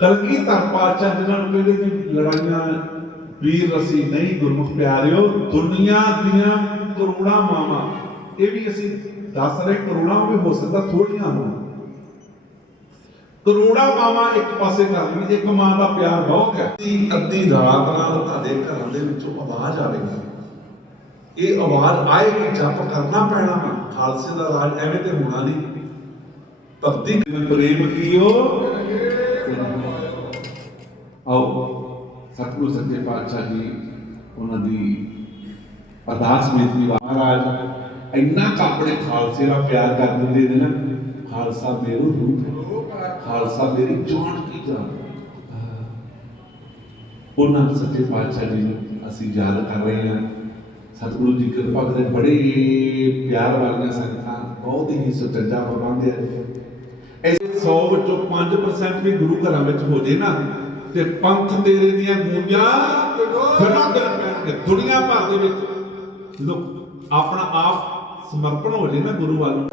ਕਲਗੀ ਤਾਂ ਪਾਤਸ਼ਾਹ ਜਿਨ੍ਹਾਂ ਨੂੰ ਕਹਿੰਦੇ ਜੀ ਲੜਾਈਆਂ ਵੀਰ ਅਸੀਂ ਨਹੀਂ ਗੁਰਮੁਖ ਪਿਆਰਿਓ, ਦੁਨੀਆ ਦੀਆਂ ਕਰੋੜਾਂ ਮਾਵਾਂ, ਇਹ ਵੀ ਅਸੀਂ ਦੱਸ ਰਹੇ, ਕਰੋੜਾਂ ਵੀ ਹੋ ਸਕਦਾ, ਥੋੜੀਆਂ ਹੋਣ। ਕਰੋੜਾਂ ਮਾਵਾਂ ਇੱਕ ਪਾਸੇ ਕਰ ਲਈ, ਇੱਕ ਮਾਂ ਦਾ ਪਿਆਰ ਬਹੁਤ ਹੈ। ਅੱਧੀ ਰਾਤ ਨਾਲ ਤੁਹਾਡੇ ਘਰਾਂ ਦੇ ਵਿੱਚੋਂ ਆਵਾਜ਼ ਆਵੇਗੀ ਇਹ ਆਵਾਜ਼ ਆਏ ਆਏਗੀ, ਜਪ ਕਰਨਾ ਪੈਣਾ ਖਾਲਸੇ ਦਾ ਰਾਜ ਐਵੇਂ ਤੇ ਹੋਣਾ ਨਹੀਂ। ਭਗਤੀ ਪ੍ਰੇਮ ਕੀਓ। ਆਓ, ਸਤਿਗੁਰੂ ਸੱਚੇ ਪਾਤਸ਼ਾਹ ਜੀ, ਉਹਨਾਂ ਦੀ ਅਰਦਾਸ ਬੇਨਤੀ ਮਹਾਰਾਜ, ਇੰਨਾ ਕੁ ਆਪਣੇ ਖਾਲਸੇ ਦਾ ਪਿਆਰ ਕਰ ਦਿੰਦੇ ਨੇ ਨਾ, ਖਾਲਸਾ ਮੇਰੂ ਰੂਪ ਹੈ। ਖਾਲਸਾ ਮੇਰੀ ਜਾਨ ਕੀ ਜਾਨ। ਉਹਨਾਂ ਸੱਚੇ ਪਾਤਸ਼ਾਹ ਜੀ ਨੂੰ ਅਸੀਂ ਯਾਦ ਕਰ ਰਹੇ ਹਾਂ। ਸਤਿਗੁਰੂ ਜੀ ਕਿਰਪਾ ਕਰੇ, ਬੜੇ ਪਿਆਰ ਵਾਲੀਆਂ ਸੰਗਤਾਂ, ਬਹੁਤ ਹੀ ਸੁਚੱਜਾ ਪ੍ਰਬੰਧ ਹੈ। ਇਸ 100 ਵਿੱਚੋਂ 5% ਵੀ ਗੁਰੂ ਘਰਾਂ ਵਿੱਚ ਹੋ ਜੇ ਨਾ, ਤੇ ਪੰਥ ਤੇਰੇ ਦੀਆਂ ਗੂੰਜਾਂ ਬੜਾ ਦਿਨ ਪੈਣਗੇ, ਦੁਨੀਆ ਭਰ ਦੇ ਵਿੱਚ। ਜਦੋਂ ਆਪਣਾ ਆਪ ਸਮਰਪਣ ਹੋ ਜੇ ਨਾ ਗੁਰੂ ਵੱਲ।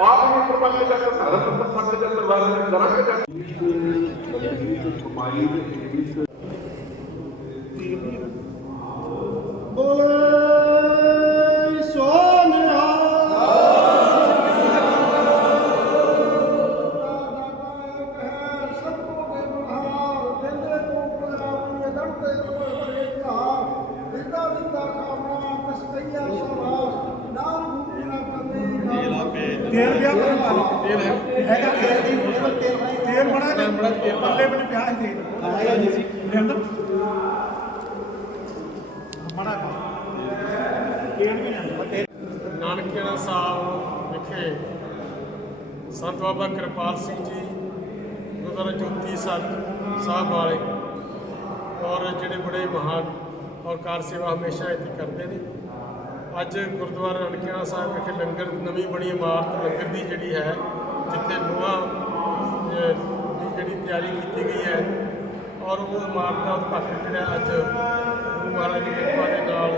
ਆਪ ਨੂੰ ਪ੍ਰਬੰਧ ਕਰ ਧਰਮ ਪ੍ਰਬੰਧ ਕਰ ਦਰਬਾਰ ਦਰਕ ਕਰ ਬੋਲੇ ਤੇਲ ਵਿਆਹ ਕਰਨ ਵਾਲਾ ਤੇਲ ਹੈਗਾ ਤੇਲ ਦੀ ਤੇਲ ਤੇਲ ਬੜਾ ਤੇਲ ਬੜਾ ਪੱਲੇ ਬਣੇ ਪਿਆ ਹੈ ਤੇਲ। ਆਇਆ ਜੀ ਸੀ ਅੰਦਰ ਬੜਾ ਤੇਲ ਵੀ ਨਹੀਂ ਤੇਲ ਨਾਨਕਿਆਣਾ ਸਾਹਿਬ ਵਿਖੇ ਸੰਤ ਬਾਬਾ ਕਿਰਪਾਲ ਸਿੰਘ ਜੀ ਗੁਰਦੁਆਰਾ ਜੋਤੀ ਸਾਹਿਬ ਸਾਹਿਬ ਵਾਲੇ ਔਰ ਜਿਹੜੇ ਬੜੇ ਮਹਾਨ ਔਰ ਕਾਰ ਸੇਵਾ ਹਮੇਸ਼ਾ ਇੱਥੇ ਕਰਦੇ ਨੇ। ਅੱਜ ਗੁਰਦੁਆਰਾ ਨਾਨਕਿਆਣਾ ਸਾਹਿਬ ਵਿਖੇ ਲੰਗਰ, ਨਵੀਂ ਬਣੀ ਇਮਾਰਤ ਲੰਗਰ ਦੀ ਜਿਹੜੀ ਹੈ, ਜਿੱਥੇ ਨਵਾਂ ਦੀ ਜਿਹੜੀ ਤਿਆਰੀ ਕੀਤੀ ਗਈ ਹੈ ਔਰ ਉਹ ਇਮਾਰਤ ਦਾ ਉਦਘਾਟਨ ਜਿਹੜਾ ਅੱਜ ਗੁਰੂ ਮਹਾਰਾਜ ਦੀ ਕਿਰਪਾ ਦੇ ਨਾਲ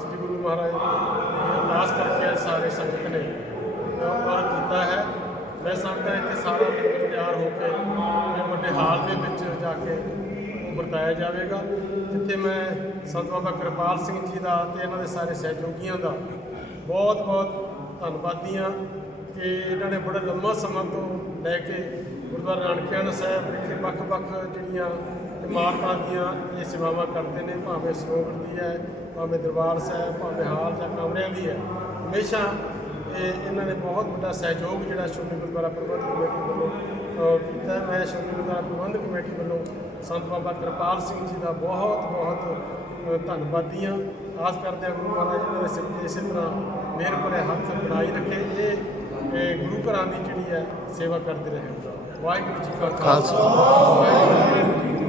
ਸ੍ਰੀ ਗੁਰੂ ਮਹਾਰਾਜ ਦੀ ਅਰਦਾਸ ਕਰਕੇ ਸਾਰੇ ਸੰਗਤ ਨੇ ਉਹ ਕੀਤਾ ਹੈ। ਮੈਂ ਸਮਝਦਾ ਇੱਥੇ ਸਾਰਾ ਲੰਗਰ ਤਿਆਰ ਹੋ ਕੇ ਵੱਡੇ ਹਾਲ ਦੇ ਵਿੱਚ ਜਾ ਕੇ ਵਰਤਾਇਆ ਜਾਵੇਗਾ। ਜਿੱਥੇ ਮੈਂ ਸੰਤ ਬਾਬਾ ਕਿਰਪਾਲ ਸਿੰਘ ਜੀ ਦਾ ਤੇ ਇਹਨਾਂ ਦੇ ਸਾਰੇ ਸਹਿਯੋਗੀਆਂ ਦਾ ਬਹੁਤ ਬਹੁਤ ਧੰਨਵਾਦੀ ਹਾਂ ਕਿ ਇਹਨਾਂ ਨੇ ਬੜਾ ਲੰਮਾ ਸਮਾਂ ਤੋਂ ਲੈ ਕੇ ਗੁਰਦੁਆਰਾ ਨਾਨਕਿਆਣਾ ਸਾਹਿਬ ਵਿਖੇ ਵੱਖ-ਵੱਖ ਜਿਹੜੀਆਂ ਇਮਾਰਤਾਂ ਦੀਆਂ ਇਹ ਸੇਵਾਵਾਂ ਕਰਦੇ ਨੇ, ਭਾਵੇਂ ਸਰੋਵਰ ਦੀ ਹੈ, ਭਾਵੇਂ ਦਰਬਾਰ ਸਾਹਿਬ, ਭਾਵੇਂ ਹਾਲ ਜਾਂ ਕਮਰਿਆਂ ਦੀ ਹੈ। ਹਮੇਸ਼ਾ ਇਹ ਇਹਨਾਂ ਨੇ ਬਹੁਤ ਵੱਡਾ ਸਹਿਯੋਗ ਜਿਹੜਾ ਸ਼੍ਰੋਮਣੀ ਗੁਰਦੁਆਰਾ ਪ੍ਰਬੰਧਕ ਕਮੇਟੀ ਵੱਲੋਂ ਕੀਤਾ ਮੈਂ ਸ਼੍ਰੋਮਣੀ ਗੁਰਦੁਆਰਾ ਪ੍ਰਬੰਧਕ ਕਮੇਟੀ ਵੱਲੋਂ ਸੰਤ ਬਾਬਾ ਕਿਰਪਾਲ ਸਿੰਘ ਜੀ ਦਾ ਬਹੁਤ ਬਹੁਤ ਧੰਨਵਾਦੀ ਹਾਂ ਆਸ ਕਰਦੇ ਹਾਂ ਗੁਰੂ ਮਹਾਰਾਜ ਇਹਨਾਂ ਦੇ ਸਿਰ ਤੇ ਇਸੇ ਤਰ੍ਹਾਂ ਮੇਰ ਭਰੇ ਹੱਥ ਬਣਾਈ ਰੱਖੇ। ਇਹ ਗੁਰੂ ਘਰਾਂ ਦੀ ਜਿਹੜੀ ਹੈ ਸੇਵਾ ਕਰਦੇ ਰਹੇ। ਵਾਹਿਗੁਰੂ ਜੀ ਕਾ ਖਾਲਸਾ। ਵਾਹਿਗੁਰੂ ਜੀ